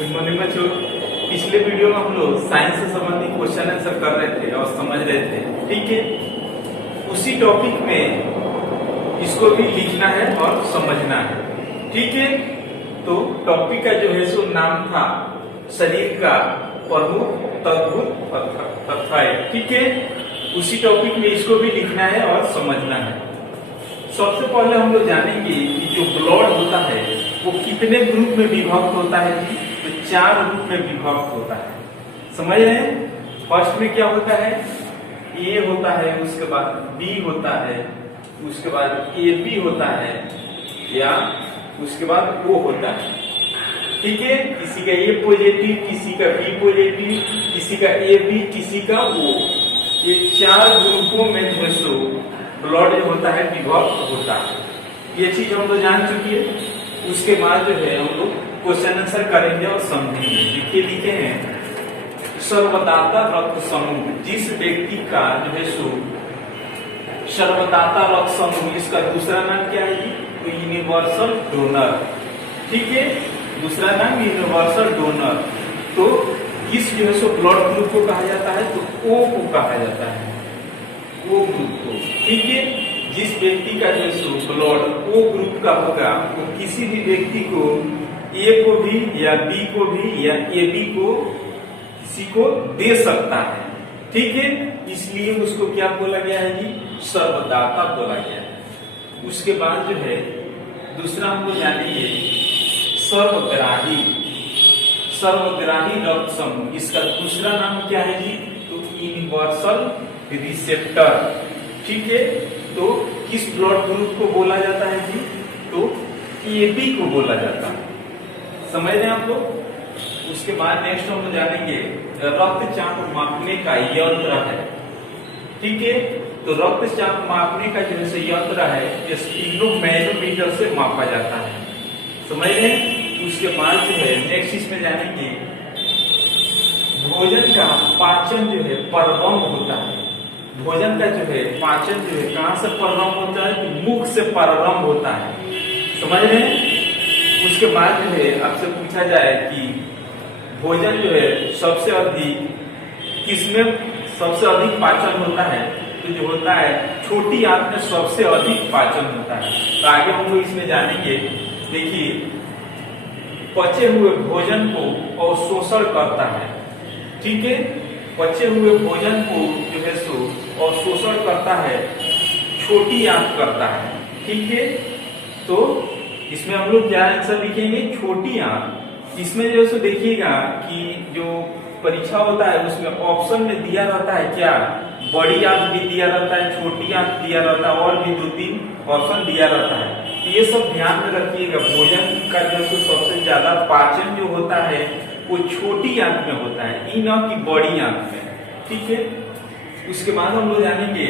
Good morning बच्चों। पिछले video में हम लोग साइंस से संबंधित क्वेश्चन आंसर कर रहे थे और समझ रहे थे, ठीक है। उसी टॉपिक में इसको भी लिखना है और समझना है, ठीक है। तो टॉपिक का जो है सो नाम था शरीर का प्रमुख तद्भुत तथ्य, ठीक है। उसी टॉपिक में इसको भी लिखना है और समझना है। सबसे पहले हम लोग जानेंगे कि जो ब्लड होता है वो कितने ग्रुप में विभक्त होता है जी। तो 4 ग्रुप में विभक्त होता है, समझ रहे हैं। फर्स्ट में क्या होता है, ए होता है, उसके बाद बी होता है, उसके बाद ए बी होता है, या उसके बाद ओ होता है, ठीक है। किसी का ए पॉजिटिव, किसी का बी पॉजिटिव, किसी का ए बी, किसी का ओ। ये 4 ग्रुपों में जो है सो ब्लड जो होता है विभक्त होता है। ये चीज हम लोग जान चुकी है। उसके बाद जो है हम लोग क्वेश्चन आंसर करेंगे और समझेंगे। देखिए लिखे हैं सर्वदाता रक्त समूह, जिस व्यक्ति का जो है सो सर्वदाता रक्त समूह, इसका दूसरा नाम क्या है जी। तो यूनिवर्सल डोनर, ठीक है। दूसरा नाम यूनिवर्सल डोनर। तो इस जो है सो ब्लड ग्रुप को कहा जाता है, तो ओ को कहा जाता है, ओ ग्रुप को, ठीक है। जिस व्यक्ति का जो ब्लड ओ ग्रुप का होगा वो किसी भी व्यक्ति को ए को भी या बी को भी या ए बी को किसी को दे सकता है, ठीक है। इसलिए उसको क्या बोला गया है जी, सर्वदाता बोला गया है। उसके बाद जो है दूसरा हम लोग जानेंगे सर्वग्राही, सर्वग्राही रक्त समूह। इसका दूसरा नाम क्या है जी, तो यूनिवर्सल रिसेप्टर, ठीक है। तो किस ब्लड ग्रुप को बोला जाता है जी, तो एबी को बोला जाता है, समझ रहे हैं आप लोग। उसके बाद नेक्स्ट हम लोग जानेंगे रक्तचाप मापने का यंत्र है, ठीक है। तो रक्तचाप मापने का जो है यंत्र है स्पीडोमीटर से मापा जाता है, समझ रहे हैं। उसके बाद जो है नेक्स्ट इसमें जानेंगे भोजन का पाचन जो है परवम होता है। भोजन का जो है पाचन जो है कहां से प्रारंभ होता है, तो मुख से प्रारंभ होता है, समझ रहे हैं। उसके बाद जो है आपसे पूछा जाए कि भोजन जो है सबसे अधिक किसमें सबसे अधिक पाचन होता है, तो जो होता है छोटी आंत में सबसे अधिक पाचन होता है। तो आगे हम लोग इसमें जानेंगे। देखिए पचे हुए भोजन को अवशोषण करता है, ठीक है। पचे हुए भोजन को जो है सो अवशोषण करता है, छोटी आंत करता है, ठीक है। तो इसमें हम लोग क्या आंसर लिखेंगे, छोटी आंत। इसमें जो है सो देखिएगा कि जो परीक्षा होता है उसमें ऑप्शन में दिया रहता है क्या, बड़ी आंत भी दिया रहता है, छोटी आंत दिया रहता है, और भी 2-3 ऑप्शन दिया रहता है। तो ये सब ध्यान में रखिएगा। भोजन का जो सबसे ज्यादा पाचन जो होता है वो छोटी आंत में होता है, ई ना कि बड़ी आंत में, ठीक है। उसके बाद हम लोग जानेंगे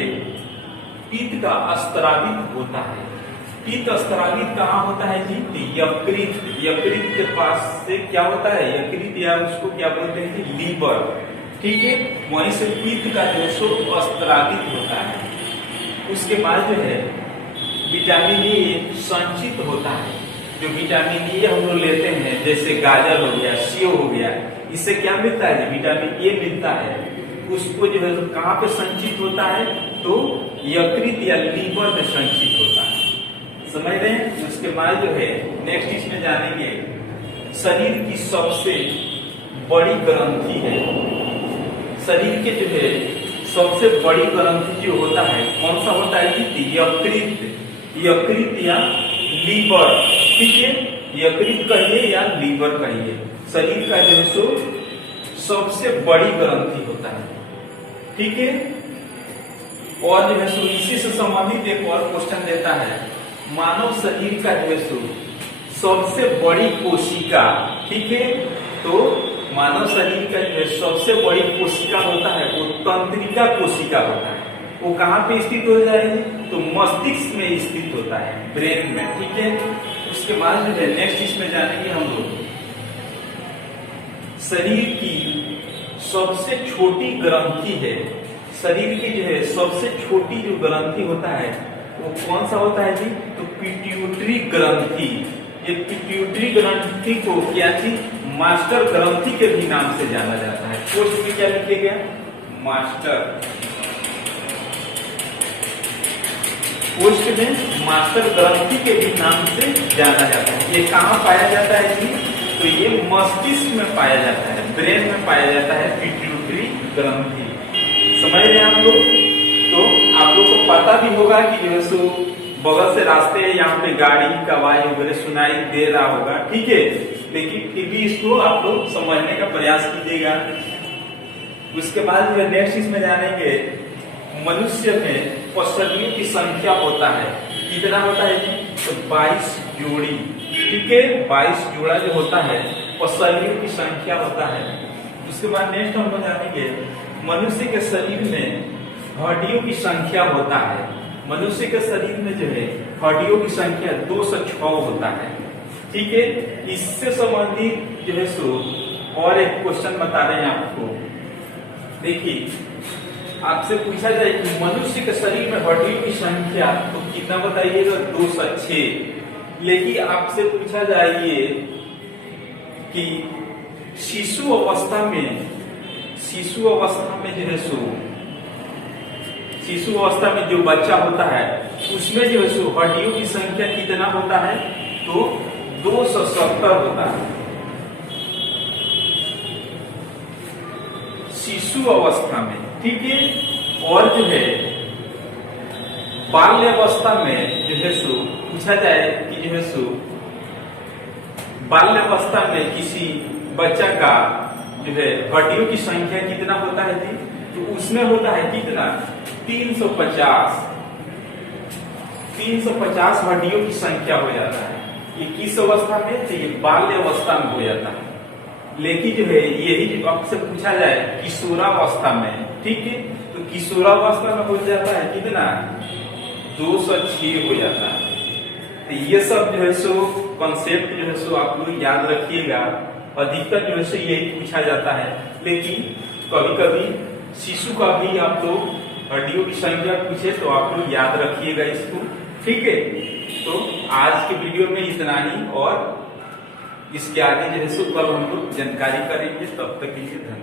पित्त का स्त्रावित होता है। पित्त स्त्रावित कहाँ होता है जी, यकृत, यकृत के पास से क्या होता है, यकृत या उसको क्या बोलते हैं जी, लीवर, ठीक है। वहीं से पित्त का जो स्त्रावित होता है। उसके बाद जो है विटामिन ए संचित होता है। जो विटामिन ए हम लोग लेते हैं, जैसे गाजर हो गया, सेव हो गया, इससे क्या मिलता है, विटामिन ए मिलता है। उसको जो है कहाँ पे संचित होता है, तो यकृत या लीवर में संचित होता है, समझ रहे हैं। उसके बाद जो है नेक्स्ट इसमें जानेंगे शरीर की सबसे बड़ी ग्रंथि है। शरीर के जो है सबसे बड़ी ग्रंथि जो होता है कौन सा होता है जी, यकृत, यकृत या लीवर, ठीक है। यकृत कहिए या लीवर कहिए, शरीर का जो है सो सबसे बड़ी ग्रंथि होता है, ठीक है। और जो है सो इसी से संबंधित एक और क्वेश्चन देता है, मानव शरीर का जो है सो सबसे बड़ी कोशिका, ठीक है। तो मानव शरीर का जो है सबसे बड़ी कोशिका होता है वो तंत्रिका कोशिका होता है। वो कहाँ पे स्थित हो जाएगी, तो मस्तिष्क में स्थित होता है, ब्रेन में, ठीक है। उसके बाद जो है नेक्स्ट इसमें जानेंगे हम लोग शरीर की सबसे छोटी ग्रंथि है। शरीर की जो है सबसे छोटी जो ग्रंथि होता है वो कौन सा होता है जी, तो पिट्यूटरी ग्रंथि। ये पिट्यूटरी ग्रंथि को क्या थी, मास्टर ग्रंथि के भी नाम से जाना जाता है। पोस्ट में क्या लिखेगा? मास्टर। पोस्ट में मास्टर ग्रंथि के भी नाम से जाना जाता है। ये कहाँ पाया जाता है जी? तो ये मस्तिष्क में पाया जाता है, ब्रेन में पाया जाता है, पिट्यूटरी ग्रंथि। समझ रहे हैं आप लोग? तो आप लोग को पता भी होगा कि जो है सो बगल से रास्ते यहाँ पे गाड़ी का आवाज वगैरह सुनाई दे रहा होगा, ठीक है, लेकिन फिर भी इसको आप लोग समझने का प्रयास कीजिएगा। उसके बाद जो नेक्स्ट इसमें जानेंगे, मनुष्य में पसलियों की संख्या होता है, कितना होता है जी? तो 22 जोड़ी, ठीक है, 22 जोड़ा जो होता है पसलियों की संख्या होता है। उसके बाद नेक्स्ट हम लोग जानेंगे, मनुष्य के शरीर में हड्डियों की संख्या होता है। मनुष्य के शरीर में जो है हड्डियों की संख्या 206 होता है, ठीक है। इससे संबंधित जो है सो और एक क्वेश्चन बता रहे हैं आपको। देखिए, आपसे पूछा जाए कि मनुष्य के शरीर में हड्डियों की संख्या तो कितना बताइएगा? 206। लेकिन आपसे पूछा जाए कि शिशु अवस्था में जो है सो शिशु अवस्था में जो बच्चा होता है उसमें जो है सो हड्डियों की संख्या कितना होता है? तो 270 होता है। शिशु अवस्था में, ठीक है। और जो है बाल्य अवस्था में जो है सो पूछा जाए कि जो है सो बाल्य अवस्था में किसी बच्चा का जो है हड्डियों की संख्या कितना होता है जी? तो उसमें होता है कितना? 350 हड्डियों की संख्या हो जाता है। ये किस अवस्था में? तो ये बाल्य अवस्था में हो जाता है। लेकिन जो है यही आपसे पूछा जाए किशोरावस्था में, ठीक है, तो किशोरावस्था में हो जाता है कितना? 206 हो जाता है। तो ये सब जो है सो कॉन्सेप्ट जो है सो आप लोग याद रखिएगा। अधिकतर जो है सो यही पूछा जाता है, लेकिन कभी कभी शिशु का भी आप लोग हड्डियों की संख्या पूछे तो आप लोग याद रखिएगा इसको, ठीक है। तो आज के वीडियो में इतना ही, और इसके आगे जो है सो कल हम लोग जानकारी करेंगे। तब तक के लिए धन्यवाद।